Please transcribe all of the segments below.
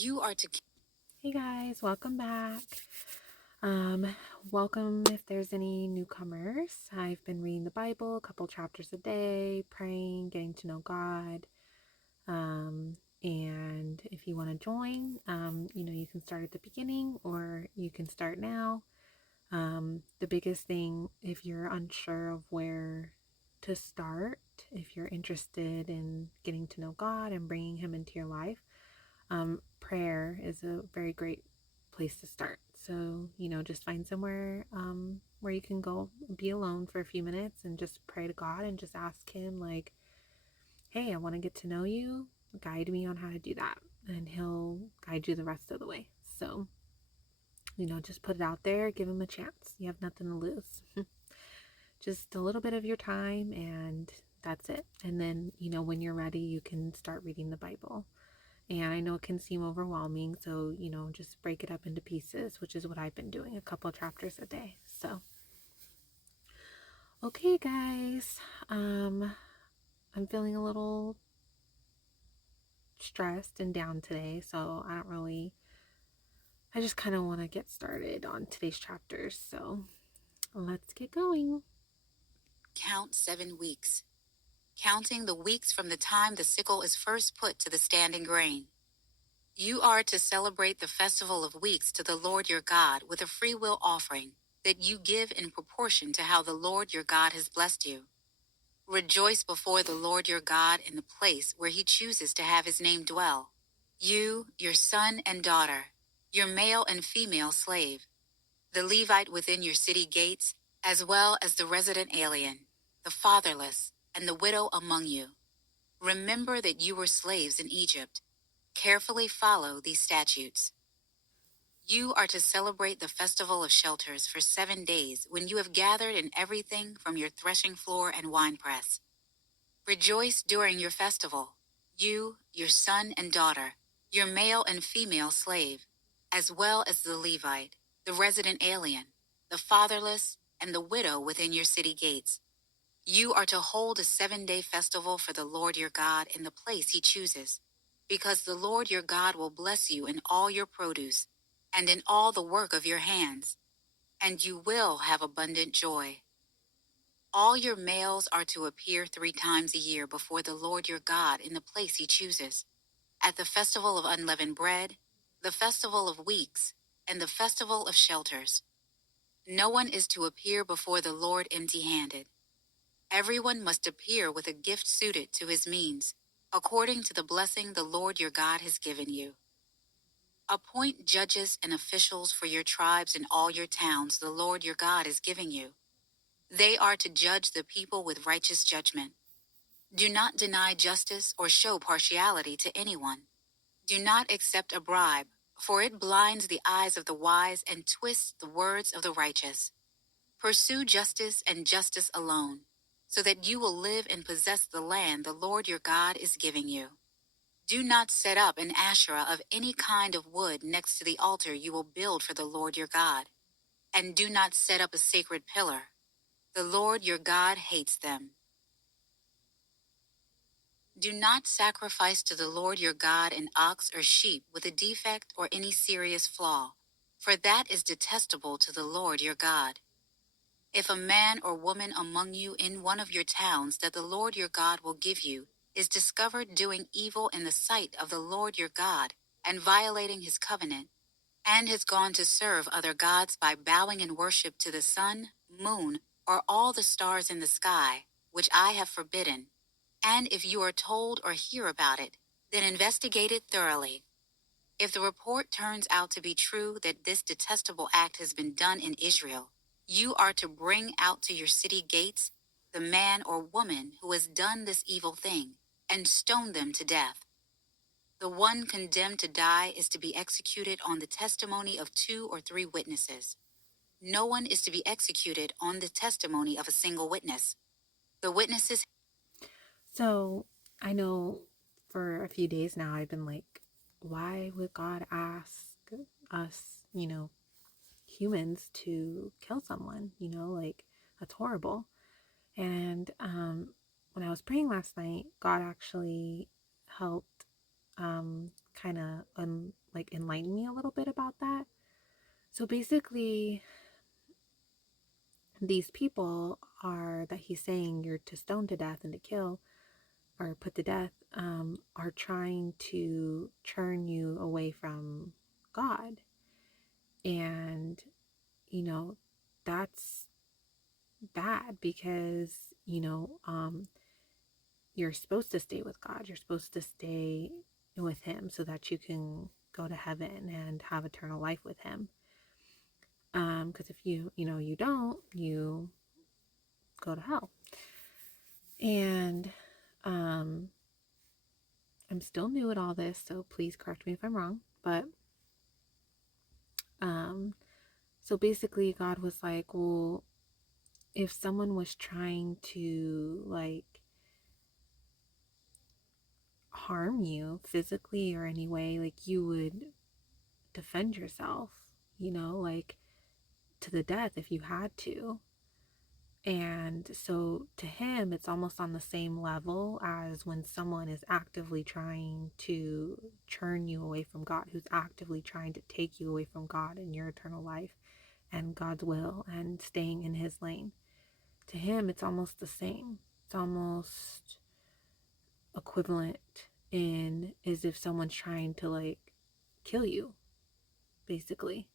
You are to. Hey guys, welcome back. Um, Welcome if there's any newcomers. I've been reading the Bible, a couple chapters a day, praying, getting to know God. And if you want to join, you can start at the beginning or you can start now. The biggest thing, if you're unsure of where to start, if you're interested in getting to know God and bringing Him into your life, prayer is a very great place to start. So, just find somewhere where you can go be alone for a few minutes and just pray to God and just ask Him, like, hey, I want to get to know you. Guide me on how to do that. And He'll guide you the rest of the way. So, just put it out there, give Him a chance. You have nothing to lose. Just a little bit of your time, and that's it. And then, when you're ready, you can start reading the Bible. And I know it can seem overwhelming, so, just break it up into pieces, which is what I've been doing, a couple chapters a day. So, okay, guys. I'm feeling a little stressed and down today, so I just kind of want to get started on today's chapters. So, let's get going. Count 7 weeks, counting the weeks from the time the sickle is first put to the standing grain. You are to celebrate the festival of weeks to the Lord your God with a freewill offering that you give in proportion to how the Lord your God has blessed you. Rejoice before the Lord your God in the place where he chooses to have his name dwell. You, your son and daughter, your male and female slave, the Levite within your city gates, as well as the resident alien, the fatherless, and the widow among you. Remember that you were slaves in Egypt. Carefully follow these statutes. You are to celebrate the festival of shelters for 7 days when you have gathered in everything from your threshing floor and winepress. Rejoice during your festival, you, your son and daughter, your male and female slave, as well as the Levite, the resident alien, the fatherless, and the widow within your city gates. You are to hold a 7-day festival for the Lord your God in the place he chooses, because the Lord your God will bless you in all your produce and in all the work of your hands, and you will have abundant joy. All your males are to appear 3 times a year before the Lord your God in the place he chooses, at the festival of unleavened bread, the festival of weeks, and the festival of shelters. No one is to appear before the Lord empty-handed. Everyone must appear with a gift suited to his means, according to the blessing the Lord your God has given you. Appoint judges and officials for your tribes in all your towns the Lord your God is giving you. They are to judge the people with righteous judgment. Do not deny justice or show partiality to anyone. Do not accept a bribe, for it blinds the eyes of the wise and twists the words of the righteous. Pursue justice and justice alone, so that you will live and possess the land the Lord your God is giving you. Do not set up an Asherah of any kind of wood next to the altar you will build for the Lord your God. And do not set up a sacred pillar. The Lord your God hates them. Do not sacrifice to the Lord your God an ox or sheep with a defect or any serious flaw, for that is detestable to the Lord your God. If a man or woman among you in one of your towns that the Lord your God will give you is discovered doing evil in the sight of the Lord your God and violating his covenant, and has gone to serve other gods by bowing in worship to the sun, moon, or all the stars in the sky, which I have forbidden, and if you are told or hear about it, then investigate it thoroughly. If the report turns out to be true that this detestable act has been done in Israel, you are to bring out to your city gates the man or woman who has done this evil thing, and stone them to death. The one condemned to die is to be executed on the testimony of 2 or 3 witnesses. No one is to be executed on the testimony of a single witness. The witnesses. So, I know for a few days now I've been like, why would God ask us, humans to kill someone? Like, that's horrible. And when I was praying last night, God actually helped kind of like enlighten me a little bit about that. So basically, these people are that he's saying you're to stone to death and to kill or put to death, are trying to turn you away from God. And, you know, that's bad because, you're supposed to stay with God. You're supposed to stay with Him so that you can go to heaven and have eternal life with Him. Because if you don't, you go to hell. And I'm still new at all this, so please correct me if I'm wrong. But um, so basically, God was like, well, if someone was trying to like harm you physically or any way, like you would defend yourself, like to the death if you had to. And so to him, it's almost on the same level as when someone is actively trying to turn you away from God, who's actively trying to take you away from God and your eternal life and God's will and staying in his lane. To him, it's almost the same. It's almost equivalent in as if someone's trying to like kill you, basically.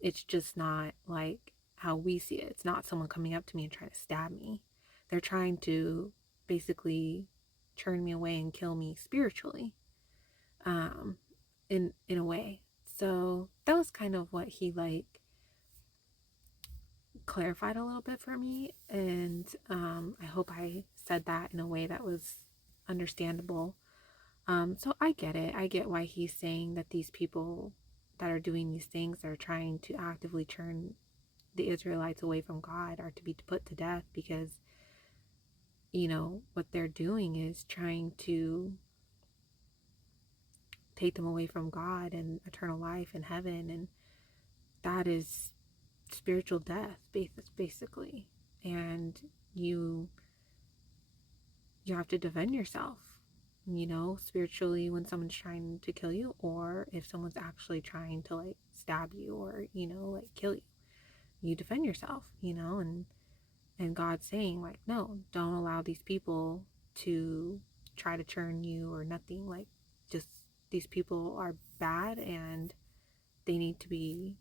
It's just not like how we see it. It's not someone coming up to me and trying to stab me. They're trying to basically turn me away and kill me spiritually, um, in a way. So that was kind of what he like clarified a little bit for me, and I hope I said that in a way that was understandable. So I get it. I get why he's saying that these people that are doing these things are trying to actively turn the Israelites away from God are to be put to death because, what they're doing is trying to take them away from God and eternal life and heaven. And that is spiritual death, basically. And you have to defend yourself, spiritually when someone's trying to kill you, or if someone's actually trying to like stab you or, like kill you. You defend yourself, and God's saying like, no, don't allow these people to try to turn you or nothing. Like, just these people are bad and they need to be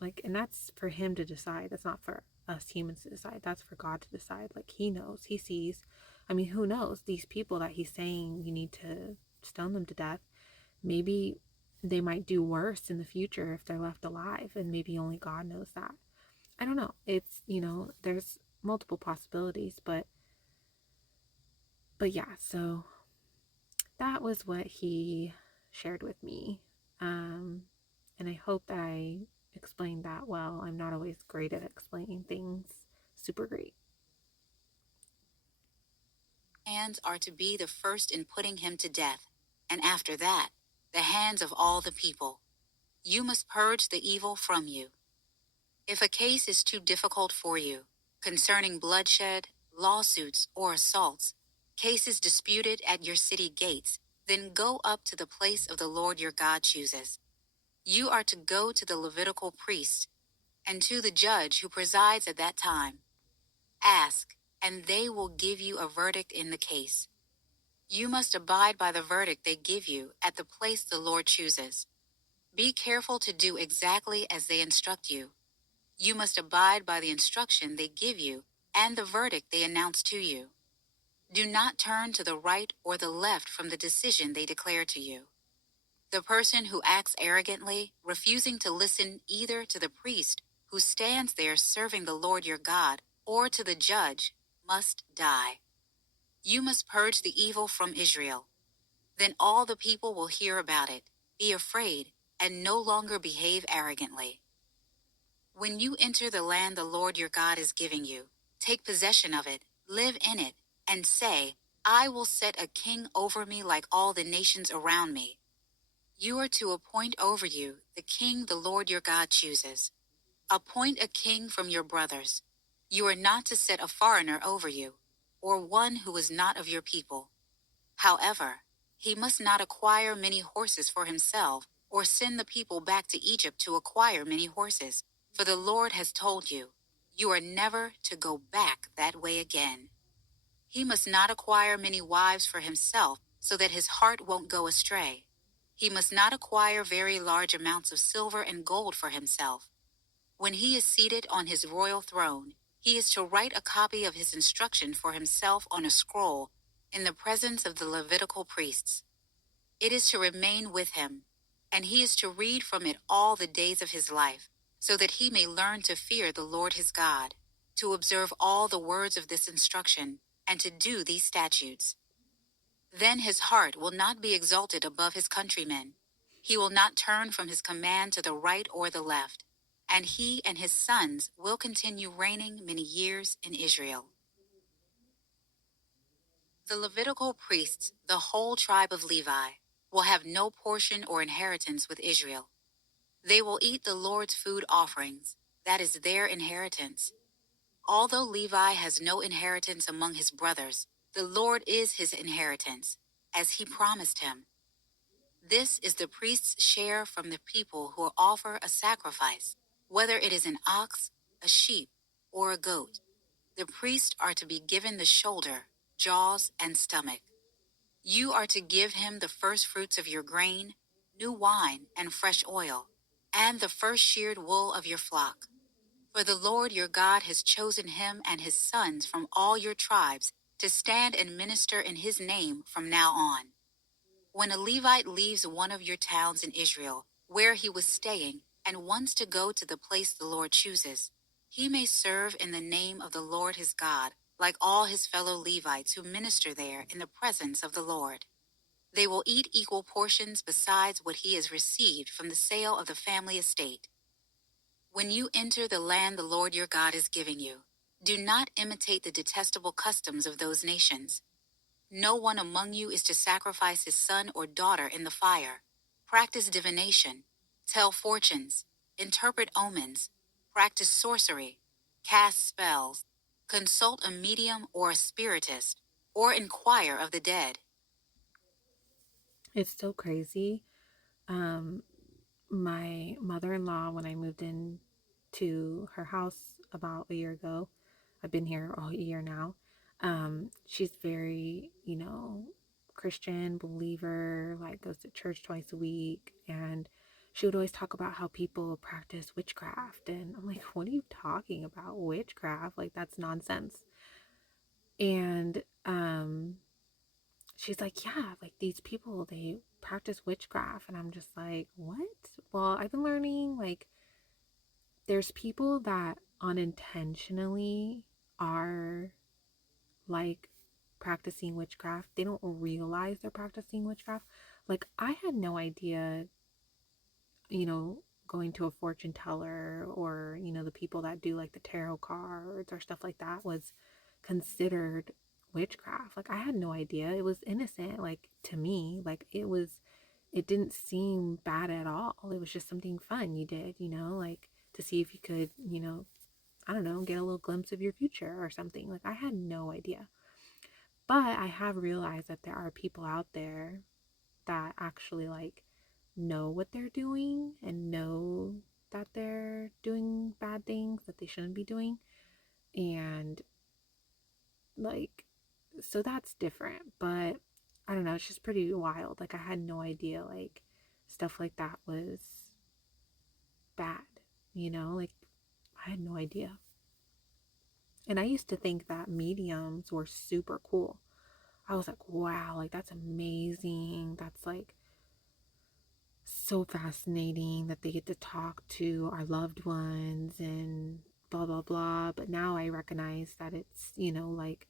like, and that's for him to decide. That's not for us humans to decide. That's for God to decide. Like, he knows, he sees. I mean, who knows? These people that he's saying you need to stone them to death, maybe they might do worse in the future if they're left alive, and maybe only God knows that. I don't know. It's, there's multiple possibilities, but yeah, so that was what he shared with me. And I hope that I explained that well. I'm not always great at explaining things super great. Hands are to be the first in putting him to death, and after that, the hands of all the people. You must purge the evil from you. If a case is too difficult for you, concerning bloodshed, lawsuits, or assaults, cases disputed at your city gates, then go up to the place of the Lord your God chooses. You are to go to the Levitical priest and to the judge who presides at that time. Ask, and they will give you a verdict in the case. You must abide by the verdict they give you at the place the Lord chooses. Be careful to do exactly as they instruct you. You must abide by the instruction they give you and the verdict they announce to you. Do not turn to the right or the left from the decision they declare to you. The person who acts arrogantly, refusing to listen either to the priest who stands there serving the Lord your God or to the judge, must die. You must purge the evil from Israel. Then all the people will hear about it, be afraid, and no longer behave arrogantly. When you enter the land the Lord your God is giving you, take possession of it, live in it, and say, I will set a king over me like all the nations around me. You are to appoint over you the king the Lord your God chooses. Appoint a king from your brothers. You are not to set a foreigner over you, or one who is not of your people. However, he must not acquire many horses for himself, or send the people back to Egypt to acquire many horses, for the Lord has told you, you are never to go back that way again. He must not acquire many wives for himself, so that his heart won't go astray. He must not acquire very large amounts of silver and gold for himself. When he is seated on his royal throne, he is to write a copy of his instruction for himself on a scroll in the presence of the Levitical priests. It is to remain with him, and he is to read from it all the days of his life, so that he may learn to fear the Lord his God, to observe all the words of this instruction, and to do these statutes. Then his heart will not be exalted above his countrymen. He will not turn from his command to the right or the left, and he and his sons will continue reigning many years in Israel. The Levitical priests, the whole tribe of Levi, will have no portion or inheritance with Israel. They will eat the Lord's food offerings, that is their inheritance. Although Levi has no inheritance among his brothers, the Lord is his inheritance, as he promised him. This is the priest's share from the people who offer a sacrifice, whether it is an ox, a sheep, or a goat. The priests are to be given the shoulder, jaws, and stomach. You are to give him the first fruits of your grain, new wine, and fresh oil, and the first sheared wool of your flock. For the Lord your God has chosen him and his sons from all your tribes to stand and minister in his name from now on. When a Levite leaves one of your towns in Israel, where he was staying, and wants to go to the place the Lord chooses, he may serve in the name of the Lord his God, like all his fellow Levites who minister there in the presence of the Lord. They will eat equal portions besides what he has received from the sale of the family estate. When you enter the land the Lord your God is giving you, do not imitate the detestable customs of those nations. No one among you is to sacrifice his son or daughter in the fire, practice divination, tell fortunes, interpret omens, practice sorcery, cast spells, consult a medium or a spiritist, or inquire of the dead. It's so crazy. Um, my mother-in-law, when I moved in to her house about a year ago, I've been here a year now. She's very, Christian believer, like goes to church twice a week, and she would always talk about how people practice witchcraft, and I'm like, what are you talking about? Witchcraft? Like that's nonsense. And she's like, yeah, like these people, they practice witchcraft. And I'm just like, what? Well, I've been learning like there's people that unintentionally are like practicing witchcraft. They don't realize they're practicing witchcraft. Like, I had no idea, you know, going to a fortune teller or, the people that do like the tarot cards or stuff like that was considered witchcraft. Like, I had no idea. It was innocent, like, to me. Like, it didn't seem bad at all. It was just something fun you did, like to see if you could, I don't know, get a little glimpse of your future or something. Like, I had no idea. But I have realized that there are people out there that actually like know what they're doing and know that they're doing bad things that they shouldn't be doing. And like, so that's different. But I don't know, it's just pretty wild. Like, I had no idea like stuff like that was bad, like I had no idea. And I used to think that mediums were super cool. I was like, wow, like that's amazing. That's like so fascinating that they get to talk to our loved ones and blah, blah, blah. But now I recognize that it's, like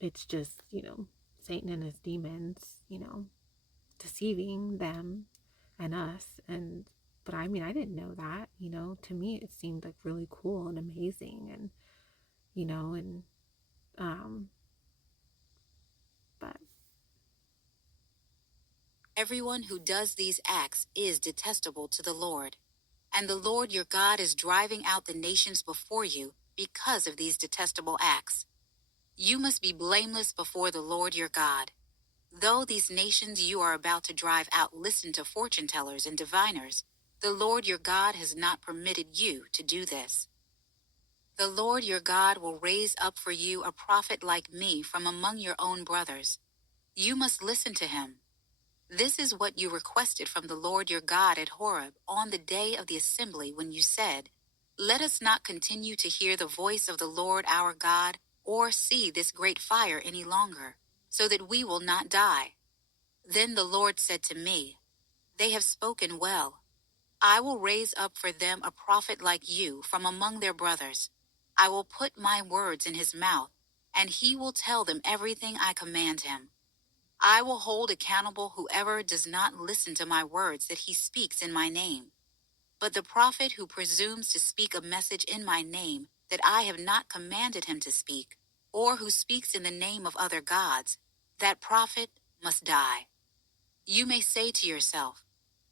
it's just, Satan and his demons, deceiving them and us. But I mean, I didn't know that, to me, it seemed like really cool and amazing and, and, um, but Everyone who does these acts is detestable to the Lord. And the Lord your God is driving out the nations before you because of these detestable acts. You must be blameless before the Lord your God. Though these nations you are about to drive out listen to fortune tellers and diviners, the Lord your God has not permitted you to do this. The Lord your God will raise up for you a prophet like me from among your own brothers. You must listen to him. This is what you requested from the Lord your God at Horeb on the day of the assembly when you said, "Let us not continue to hear the voice of the Lord our God or see this great fire any longer, so that we will not die." Then the Lord said to me, "They have spoken well. I will raise up for them a prophet like you from among their brothers. I will put my words in his mouth, and he will tell them everything I command him. I will hold accountable whoever does not listen to my words that he speaks in my name. But the prophet who presumes to speak a message in my name that I have not commanded him to speak, or who speaks in the name of other gods, that prophet must die. You may say to yourself,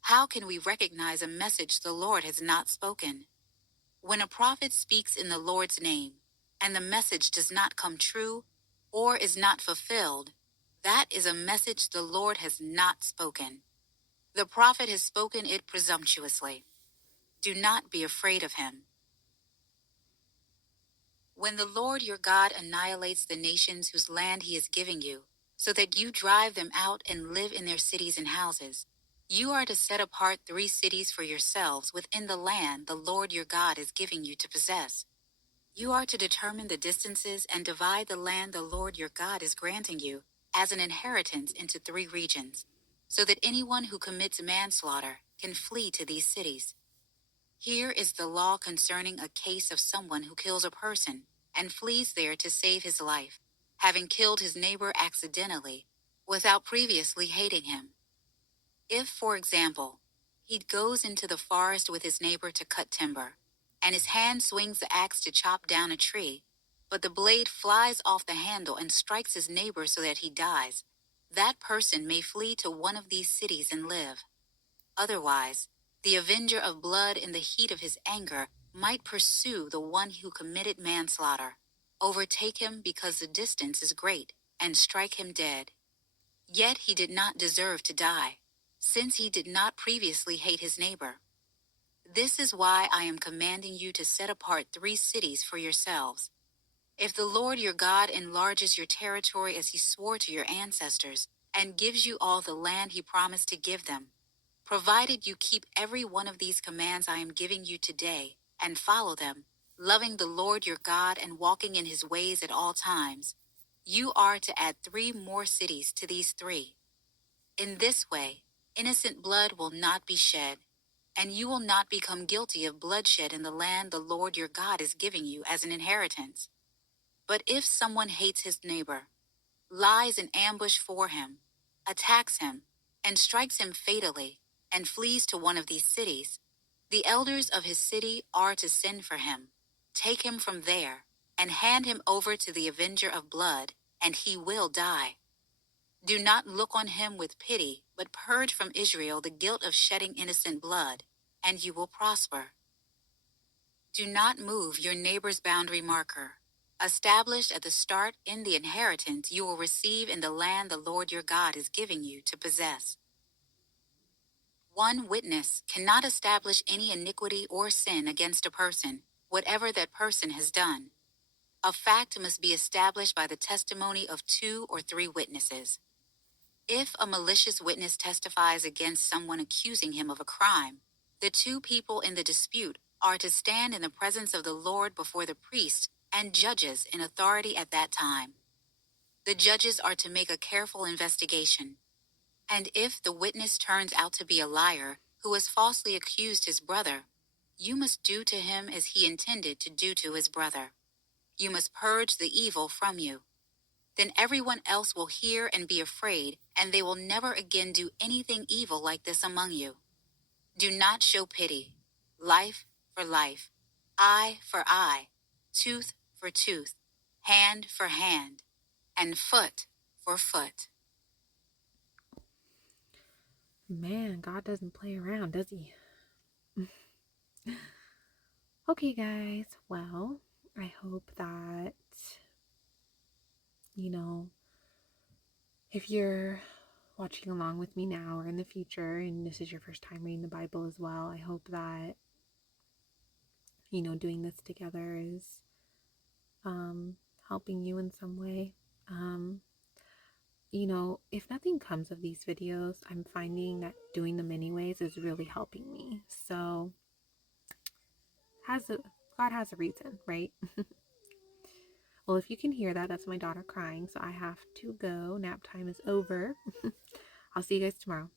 how can we recognize a message the Lord has not spoken? When a prophet speaks in the Lord's name, and the message does not come true or is not fulfilled, that is a message the Lord has not spoken. The prophet has spoken it presumptuously. Do not be afraid of him. When the Lord your God annihilates the nations whose land he is giving you, so that you drive them out and live in their cities and houses, you are to set apart 3 cities for yourselves within the land the Lord your God is giving you to possess. You are to determine the distances and divide the land the Lord your God is granting you as an inheritance into 3 regions, so that anyone who commits manslaughter can flee to these cities. Here is the law concerning a case of someone who kills a person and flees there to save his life, having killed his neighbor accidentally, without previously hating him. If, for example, he goes into the forest with his neighbor to cut timber, and his hand swings the axe to chop down a tree, but the blade flies off the handle and strikes his neighbor so that he dies, that person may flee to one of these cities and live. Otherwise, the avenger of blood in the heat of his anger might pursue the one who committed manslaughter, overtake him because the distance is great, and strike him dead. Yet he did not deserve to die, since he did not previously hate his neighbor. This is why I am commanding you to set apart 3 cities for yourselves. If the Lord your God enlarges your territory as he swore to your ancestors, and gives you all the land he promised to give them, provided you keep every one of these commands I am giving you today and follow them, loving the Lord your God and walking in his ways at all times, you are to add 3 more cities to these 3. In this way, innocent blood will not be shed, and you will not become guilty of bloodshed in the land the Lord your God is giving you as an inheritance. But if someone hates his neighbor, lies in ambush for him, attacks him, and strikes him fatally, and flees to one of these cities, the elders of his city are to send for him, take him from there, and hand him over to the avenger of blood, and he will die. Do not look on him with pity, but purge from Israel the guilt of shedding innocent blood, and you will prosper. Do not move your neighbor's boundary marker, established at the start in the inheritance you will receive in the land the Lord your God is giving you to possess. One witness cannot establish any iniquity or sin against a person, whatever that person has done. A fact must be established by the testimony of 2 or 3 witnesses. If a malicious witness testifies against someone accusing him of a crime, the 2 people in the dispute are to stand in the presence of the Lord before the priests and judges in authority at that time. The judges are to make a careful investigation. And if the witness turns out to be a liar who has falsely accused his brother, you must do to him as he intended to do to his brother. You must purge the evil from you. Then everyone else will hear and be afraid, and they will never again do anything evil like this among you. Do not show pity. Life for life, eye for eye, tooth for tooth, hand for hand, and foot for foot. Man, God doesn't play around, does he? Okay, guys. Well, I hope that, you know, If you're watching along with me now or in the future, and this is your first time reading the Bible as well, I hope that, doing this together is helping you in some way. If nothing comes of these videos, I'm finding that doing them anyways is really helping me. So, God has a reason, right? Well, if you can hear that, that's my daughter crying. So I have to go. Nap time is over. I'll see you guys tomorrow.